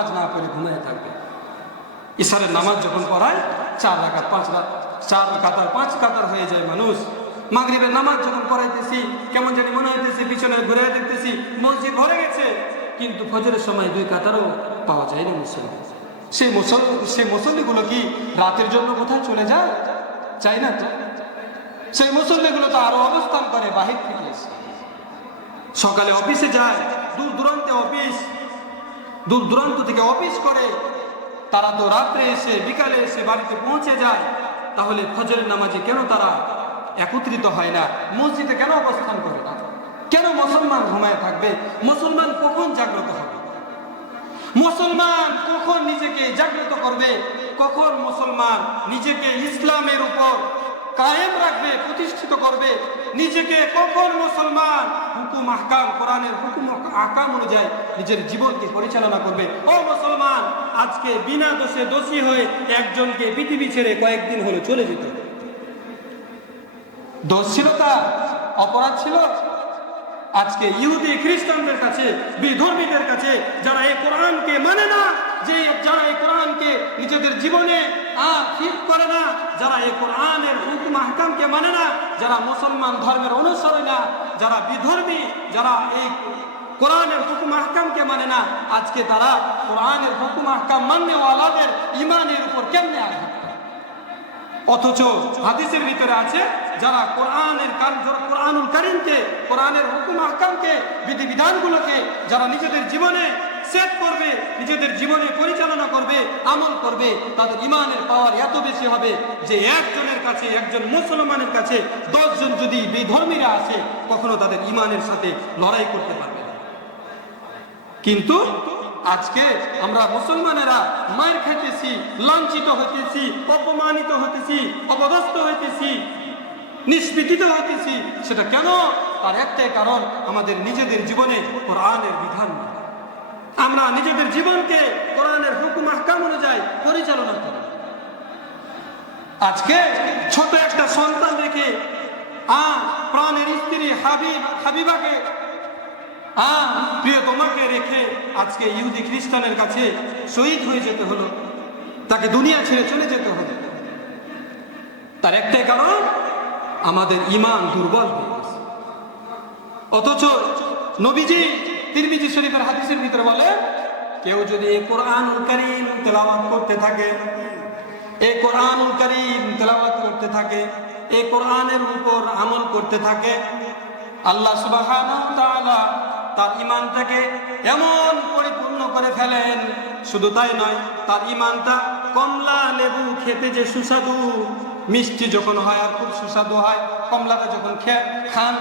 নামাজ না পড়ে ঘুমিয়ে থাকবে। ইশারের নামাজ যখন পড়ায়, চার রাকাত, পাঁচ চার কাতার পাঁচ কাতার হয়ে যায় মানুষ। মাগরিবের নামাজ যখন পড়াইতেছি, কেমন জানি মনে হইতেছে পিছনে ঘুরে দেখতেছি, মসজিদ ভরে গেছে। কিন্তু ফজরের সময় দুই কাতারও পাওয়া যায় না মুসল্লি। সেই মুসল সেই মুসল্লিগুলো কি রাতের জন্য কোথায় চলে যায়? চাই না সেই মুসল্লিগুলো তো আরও অবস্থান করে বাহির থেকে সকালে অফিসে যায়, দূর দূরান্তে অফিস দূর দূরান্ত থেকে অফিস করে, তারা তো রাত্রে এসে, বিকালে এসে বাড়িতে পৌঁছে যায়। তাহলে ফজরের নামাজে কেন তারা একত্রিত হয় না? মসজিদে কেন অবস্থান করে না? কেন মুসলমান ঘুমায় থাকবে? মুসলমান কখন জাগ্রত হবে? মুসলমান কখন নিজেকে জাগ্রত করবে? কখন মুসলমান নিজেকে ইসলামের উপর কায়েম রাখবে, প্রতিষ্ঠিত করবে। নিজেকে কখন মুসলমান হুকুম আহকাম, কোরআনের হুকুম আহকাম অনুযায়ী নিজের জীবনকে পরিচালনা করবে। ও মুসলমান, আজকে বিনা দোষে দোষী হয়ে একজনকে পৃথিবী ছেড়ে কয়েকদিন হলো চলে যেত। দোষ ছিল তার, অপরাধ ছিল। আজকে ইহুদি খ্রিস্টানদের কাছে, বিধর্মীদের কাছে, যারা এই কোরআনকে মানে না যে যারা এই কোরআনকে নিজেদের জীবনে করে না, যারা এই কোরআনের হুকুম আহকামকে মানে না, যারা মুসলমান ধর্মের অনুসরণ না, যারা বিধর্মী, যারা এই কোরআনের হুকুম আহকামকে মানে না, আজকে তারা কোরআনের হুকুম আহকাম মান্যওয়ালাদের ইমানের উপর কেমনে আঘাত অথচ হাদিসের ভিতরে আছে, যারা কোরআনের কোরআনুল কারিমকে, কোরআনের হুকুম আহকামকে বিধিবিধানগুলোকে, যারা নিজেদের জীবনে সেট করবে, নিজেদের জীবনে পরিচালনা করবে, আমল করবে, তাদের ইমানের পাওয়ার এত বেশি হবে যে একজনের কাছে, একজন মুসলমানের কাছে দশজন যদি বিধর্মীরা আসে, কখনো তাদের ইমানের সাথে লড়াই করতে পারবে না কিন্তু আজকে আমরা মুসলমানেরা মায়ের খেতেছি লাঞ্ছিত হইতেছি, অপমানিত হইতেছি, অপদস্থ হইতেছি নিষ্পীতিত হইতেছি, সেটা কেন তার একটাই কারণ আমাদের নিজেদের জীবনে কোরআনের বিধান নেই। আমরা নিজেদের জীবনকে কোরআনের হুকুম আহকাম অনুযায়ী পরিচালনা করি। আজকে ছোট একটা সন্তান রেখে আ প্রাণের স্ত্রী হাবিব হাবিবাকে আ প্রিয় তোমাকে রেখে আজকে ইহুদি খ্রিস্টানের কাছে শহীদ হয়ে যেতে হলো। তাকে দুনিয়া ছেড়ে চলে যেতে হলো তার একটাই কারণ, আমাদের ইমান দুর্বল হয়ে অথচ নবীজি তিরমিজি শরীফের হাদিসের ভিতরে বলে, কেউ যদি এই কোরআনুল করিম তেলাওয়াত করতে থাকে, এই কোরআনুল করিম তেলাওয়াত করতে থাকে, এই কোরআনের উপর আমল করতে থাকে, আল্লাহ তাআলা তার ইমানটাকে এমন পরিপূর্ণ করে ফেলেন, শুধু তাই নয়, তার ইমানটা কমলা লেবু খেতে যে সুস্বাদু, মিষ্টি যখন হয় আর খুব সুস্বাদু হয় কমলাটা যখন খান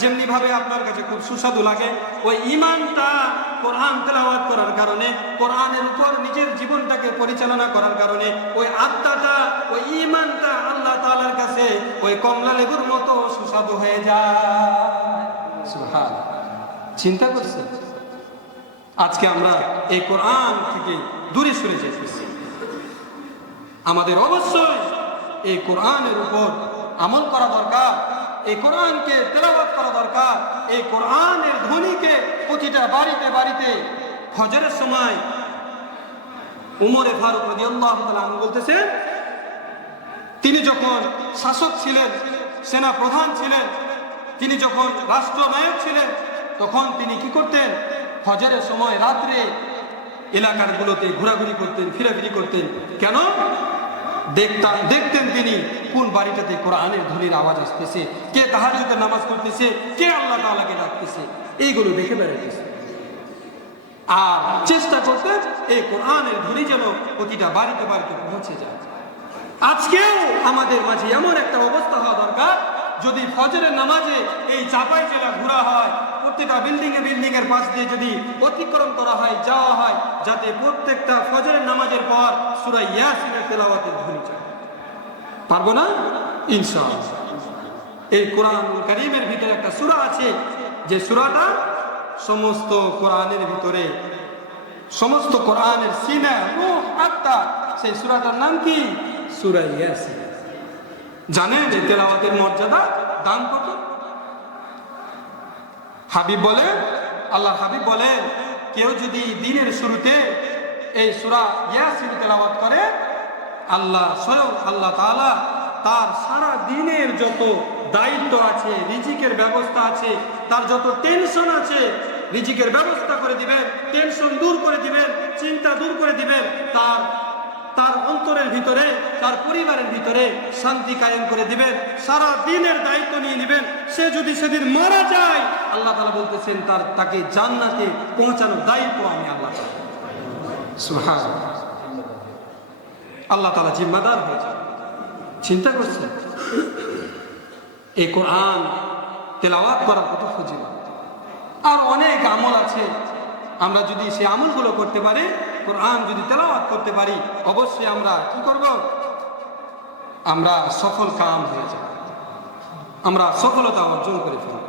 যেমনি ভাবে আপনার কাছে খুব সুস্বাদু লাগে, ওই ইমানটা কোরআন তেলাওয়াত করার কারণে, কোরআনের উপর নিজের জীবনটাকে পরিচালনা করার কারণে, ওই আত্মাটা, ওই ইমানটা আল্লাহ তাআলার কাছে ওই কমলা লেবুর মতো সুস্বাদু হয়ে যায়। চিন্তা করছে আজকে আমরা এই কোরআন থেকে দূরে সরে যেতেছি। আমাদের অবশ্যই এই কোরআনের উপর আমল করা দরকার, এই কোরআনকে তেলাবাদ করা দরকার, এই কোরআনের ধ্বনিকে প্রতিটা বাড়িতে বাড়িতে ফজরের সময় উমরে ফারুক রাদিয়াল্লাহু আনহু বলতেছেন, তিনি যখন শাসক ছিলেন, সেনা প্রধান ছিলেন, তিনি যখন রাষ্ট্রনায়ক ছিলেন, তখন তিনি কি করতেন? ফজরের সময় রাত্রে এলাকার গুলোতে ঘোরাঘুরি করতেন ফিরাফিরি করতেন। কেন? দেখতাম, দেখতেন তিনি কোন বাড়িটাতে কোরআনের ধ্বনির আওয়াজ আসতেছে, কে তাহাজুদের নামাজ পড়তেছে, কে আল্লাহ তাআলাকে ডাকতেছে, এইগুলো দেখে বেড়াইতেছে। আর চেষ্টা করতেন এই কোরআনের ধ্বনি যেন প্রতিটা বাড়িতে বাড়িতে পৌঁছে যায়। আজকেও আমাদের মাঝে এমন একটা অবস্থা হওয়া দরকার, যদি ফজরের নামাজে এই চাপাই জেলা ঘোরা হয় প্রত্যেকটা বিল্ডিং এ বিল্ডিং এর পাশ দিয়ে যদি অতিক্রম করা হয়, যাওয়া হয়, যাতে প্রত্যেকটা ফজরের নামাজের পর সূরা ইয়াসিনের তেলাওয়াতের ধ্বনি যায় পারব না? ইনশাআল্লাহ। এই কোরআন কারিমের ভিতরে একটা সূরা আছে, যে সূরাটা সমস্ত কোরআনের ভিতরে, সমস্ত কোরআনের সিনা, রূহ, আত্মা, সেই সূরাটার নাম কি? সূরা ইয়াসিন। জানেন যে তেলাওয়াতের মর্যাদা দাম কত? হাবিব বলে আল্লাহ হাবিব বলেন কেউ যদি দিনের শুরুতে এই সুরা ইয়াসিন তেলাওয়াত করে, আল্লাহ স্বয়ং আল্লাহ তাআলা তার সারা দিনের যত দায়িত্ব আছে, রিজিকের ব্যবস্থা আছে, তার যত টেনশন আছে, রিজিকের ব্যবস্থা করে দিবেন টেনশন দূর করে দিবেন, চিন্তা দূর করে দিবেন, তার তার অন্তরের ভিতরে, তার পরিবারের ভিতরে শান্তি কায়েম করে দিবেন, সারা দিনের দায়িত্ব নিয়ে নেবেন। সে যদি সেদিন মারা যায়, আল্লাহ তালা বলতেছেন, তার, তাকে জান্নাতে পৌঁছানোর দায়িত্ব আমি আল্লাহ। সুবহান আল্লাহ তালা জিম্মাদার হয়েছে চিন্তা করছেন? এই কোরআন তেলাওয়াত করার কত ফজিলত? আর অনেক আমল আছে। আমরা যদি সেই আমলগুলো করতে পারি কোরআন যদি তেলাওয়াত করতে পারি, অবশ্যই আমরা কি করব? আমরা সফল কাম হয়ে যাব। আমরা সফলতা অর্জন করে ফেলব।